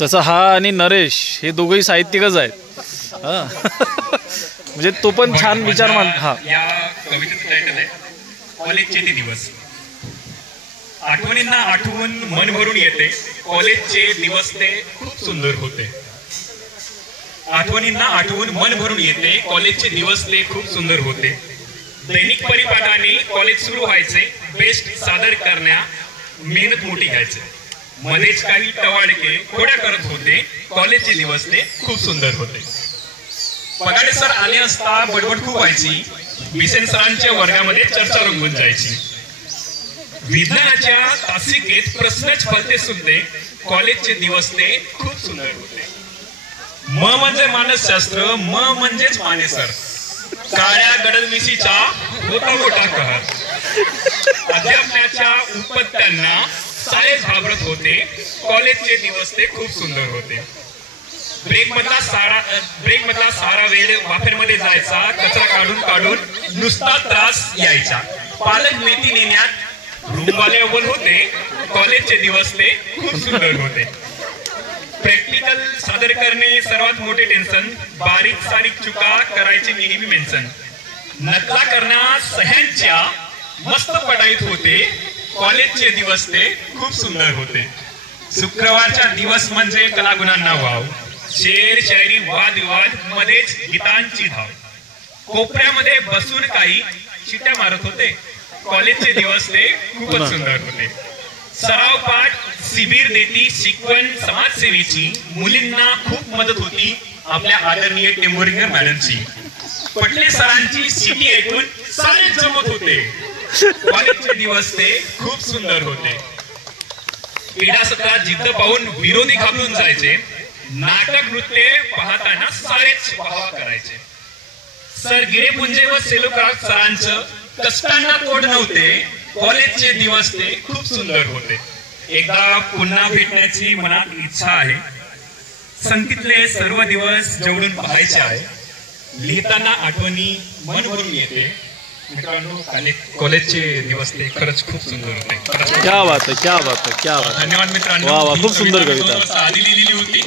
तसं हा आणि नरेश हे दोघंही साहित्यिकच आहेत. म्हणजे तो पण छान विचार मान. हा, या कवितेचं टायटल आहे कॉलेजचे ते दिवस. आठवणींना आठवून मन भरून येते, कॉलेजचे दिवस ते खूप सुंदर होते. आठवणींना आठवून मन भरून येते, कॉलेजचे दिवस ते खूप सुंदर होते. दैनिक परिपाठाने कॉलेज सुरू व्हायचे, बेस्ट सादर करण्या मेहनत मोठी घ्यायचे. मध्येच काही टवाळके खोड्या करत होते, कॉलेजचे दिवस ते खूप सुंदर होते. पगाडे सर आले असता बडबड खूप व्हायची, बिसेन सरांच्या वर्गामध्ये चर्चा रंगून जायची. विज्ञानाच्या तासिकेत प्रश्नच फलते सुनते, कॉलेजचे दिवस ते खूप सुंदर होते. म म्हणजे मानसशास्त्र, म म्हणजेच मानेसर. काळ्या गडदमिशीचा होता मोठा कहर. अध्यापनाच्या उपत्यांना सारे घाबरत होते, कॉलेजचे दिवस ते खूप सुंदर होते. ब्रेक मधला सारा वेळ वाफेरमध्ये जायचा, कचरा काढून काढून नुसता त्रास यायचा. पालक मेथी नेण्यात रूमवाले अव्वल होते, कॉलेजचे दिवस ते खूप सुंदर होते. प्रॅक्टिकल सादर करणे सर्वात मोठे टेन्शन, बारीक सारीक चुका करायचे नेहमी मेन्शन. नकला करण्या सह्यांच्या मस्त पटाईत होते, कॉलेजचे दिवस ते खूप सुंदर होते. शुक्रवारचा दिवस म्हणजे कलागुणांना वाव, शेर शायरी वादविवाद मध्येच गीतांची धाव. कोपऱ्यामध्ये बसून काही शिट्या मारत होते, कॉलेजचे दिवस ते खूपच सुंदर होते. सराव पाठ शिबिर देती शिकवण समाजसेवेची, मुलींना खूप मदत होती आपल्या आदरणीय टेंभुर्णीकर मॅडमची. पटले सरांची सिटी ऐकून सारे जमत होते, कॉलेजचे दिवस ते खूप सुंदर होते. क्रीडा सत्रात जिद्द पाहून विरोधी घाबरून जायचे, नाटक नृत्य पाहताना सारेच वाह करायचे. सर गिरेपुंजे व सेलोकार सरांचं कष्टांना तोड नव्हते, कॉलेजचे दिवस ते खूप सुंदर होते. एकदा पुन्हा भेटण्याची मनात इच्छा आहे, संगीतले सर्व दिवस जवळून पाहायचे आहे. लिहिताना आठवणी मन भरून येते, मित्रांनो कॉलेजचे दिवस ते खरंच खूप सुंदर होते. क्या बात है, क्या बात है, क्या बात है. धन्यवाद मित्रांनो. वा वा, खूप सुंदर कविता. आधी लिहिलेली होती.